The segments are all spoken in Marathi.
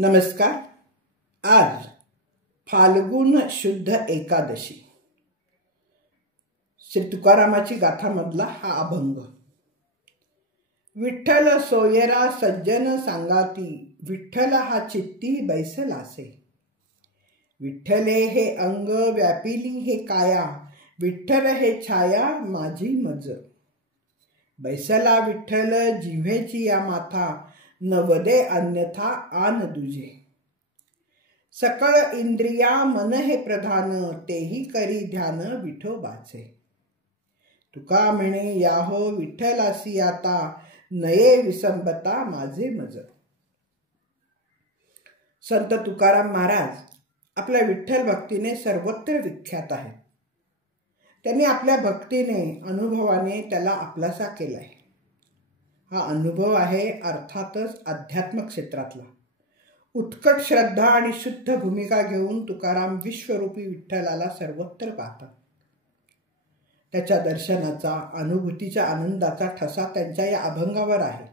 नमस्कार. आज फाल्गुन शुद्ध एकादशी. श्री तुकारामाची गाथामधला हा अभंग. विठ्ठल सोयरा सज्जन सांगाती, विठ्ठल हा चित्ती बैसलासे. विठ्ठले हे अंग व्यापिली हे काया, विठ्ठल हे छाया माझी मज. बैसला विठ्ठल जिव्हेची या माथा, नवदे अन्यथा आन दुजे. सकळ इंद्रिया मन हे प्रधान, तेही करी ध्यान विठोबाचे. तुका म्हणे याहो विठ्ठलासी आता, नये विसंबता माझे मज. संत तुकाराम महाराज आपल्या विठ्ठल भक्तीने सर्वत्र विख्यात आहेत. त्यांनी आपल्या भक्तीने अनुभवाने त्याला आपलासा केलाय. हा अनुभव आहे अर्थातच अध्यात्म क्षेत्रातला. उत्कट श्रद्धा आणि शुद्ध भूमिका घेऊन तुकाराम विश्वरूपी विठ्ठलाला सर्वत्र पाहतात. त्याच्या दर्शनाचा, अनुभूतीच्या आनंदाचा ठसा त्यांच्या या अभंगावर आहे.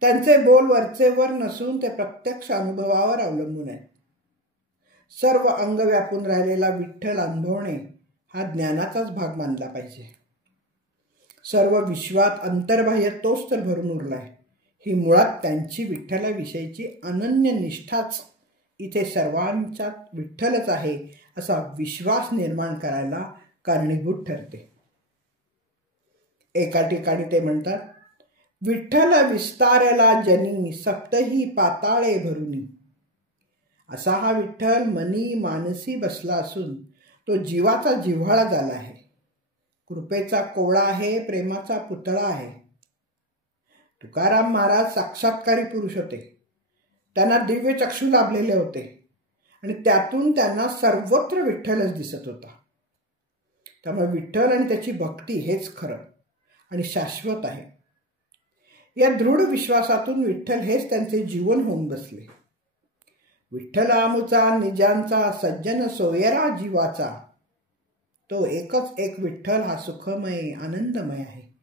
त्यांचे बोल वरचेवर नसून ते प्रत्यक्ष अनुभवावर अवलंबून आहेत. सर्व अंग व्यापून राहिलेला विठ्ठल अनुभवणे हा ज्ञानाचाच भाग मानला पाहिजे. सर्व विश्वात अंतर्बाह्य तोच तर भरून उरलाय. ही मुळात त्यांची विठ्ठलाविषयीची अनन्य निष्ठाच इथे सर्वांच्यात विठ्ठलच आहे असा विश्वास निर्माण करायला कारणीभूत ठरते. एका ठिकाणी ते म्हणतात, विठ्ठल विस्तारला जनी, सप्तही पाताळे भरुनी. असा हा विठ्ठल मनी मानसी बसला असून तो जीवाचा जिव्हाळा झाला आहे. कृपेचा कोळा आहे, प्रेमाचा पुतळा आहे. तुकाराम महाराज साक्षात्कारी पुरुष होते. त्यांना दिव्य चक्षु लाभलेले होते आणि त्यातून त्यांना सर्वत्र विठ्ठलच दिसत होता. त्यामुळे विठ्ठल आणि त्याची भक्ती हेच खरं आणि शाश्वत आहे. या दृढ विश्वासातून विठ्ठल हेच त्यांचे जीवन होऊन बसले. विठ्ठल आमुचा निजांचा, सज्जन सोयरा जीवाचा. तो एकच एक विठ्ठल हा सुखमय आनंदमय आहे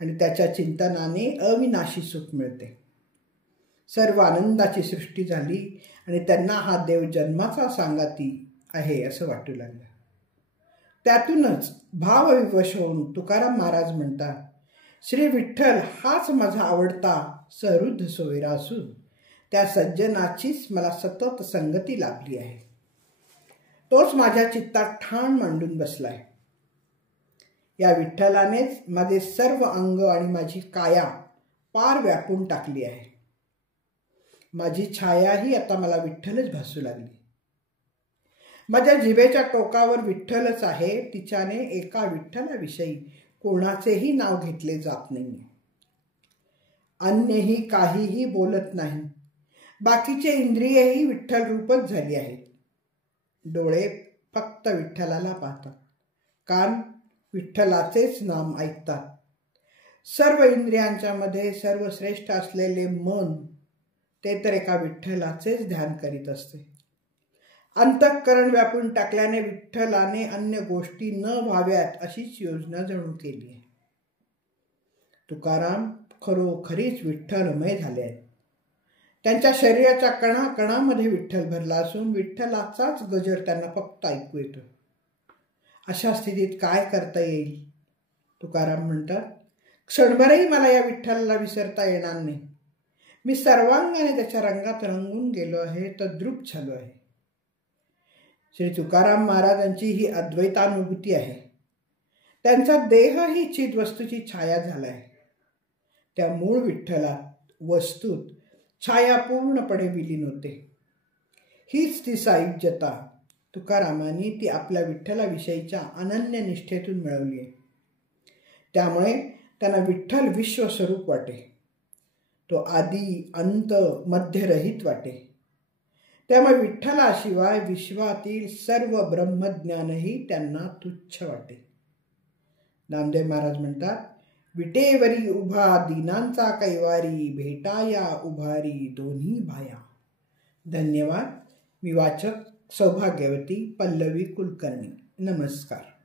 आणि त्याच्या चिंतनाने अविनाशी सुख मिळते. सर्व आनंदाची सृष्टी झाली आणि त्यांना हा देव जन्माचा सांगाती आहे असं वाटू लागलं. त्यातूनच भावविवश होऊन तुकाराम महाराज म्हणतात, श्री विठ्ठल हाच माझा आवडता सहृद सोयरा असून त्या सज्जनाचीच मला सतत संगती लाभली आहे. तोच माझ्या चित्तात ठाण मांडून बसलाय. या विठ्ठलानेच माझे सर्व अंग आणि माझी काया पार व्यापून टाकली आहे. माझी छायाही आता मला विठ्ठलच भासू लागली. माझ्या जिभेच्या टोकावर विठ्ठलच आहे. तिच्याने एका विठ्ठलाविषयी कोणाचेही नाव घेतले जात नाही. अन्यही काहीही बोलत नाही. बाकीचे इंद्रियही विठ्ठल रूपच झाली आहेत. डोळे फक्त विठ्ठलाला पाहतात. कान विठ्ठलाचेच नाम ऐकतात. सर्व इंद्रियांच्या मध्ये सर्वश्रेष्ठ असलेले मन ते तर एका विठ्ठलाचेच ध्यान करीत असते. अंतःकरण व्यापून टाकल्याने विठ्ठलाने अन्य गोष्टी न व्हाव्यात अशीच योजना जणू केली आहे. तुकाराम खरोखरीच विठ्ठलमय झाले आहेत. त्यांच्या शरीराच्या कणाकणामध्ये विठ्ठल भरला असून विठ्ठलाचाच गजर त्यांना फक्त ऐकू येतो. अशा स्थितीत काय करता येईल? तुकाराम म्हणतात, क्षणभरही मला या विठ्ठलाला विसरता येणार नाही. मी सर्वांगाने त्याच्या रंगात रंगून गेलो आहे, तद्रूप झालो आहे. श्री तुकाराम महाराजांची ही अद्वैतानुभूती आहे. त्यांचा देह ही चिदवस्तूची छाया झालाय. त्या मूळ विठ्ठलात वस्तूत छाया पूर्णपणे विलीन होते. हीच ती सायुज्यता तुकारामांनी ती आपल्या विठ्ठलाविषयीच्या अनन्य निष्ठेतून मिळवली आहे. त्यामुळे त्यांना विठ्ठल विश्वस्वरूप वाटे. तो आदी अंत मध्यरहित वाटे. त्यामुळे विठ्ठलाशिवाय विश्वातील सर्व ब्रह्मज्ञानही त्यांना तुच्छ वाटे. नामदेव महाराज म्हणतात, विटेवरी उभा दीनांचा कैवारी, भेटाया उभारी दोन्ही भाया. धन्यवाद. मी वाचक सौभाग्यवती पल्लवी कुलकर्णी. नमस्कार.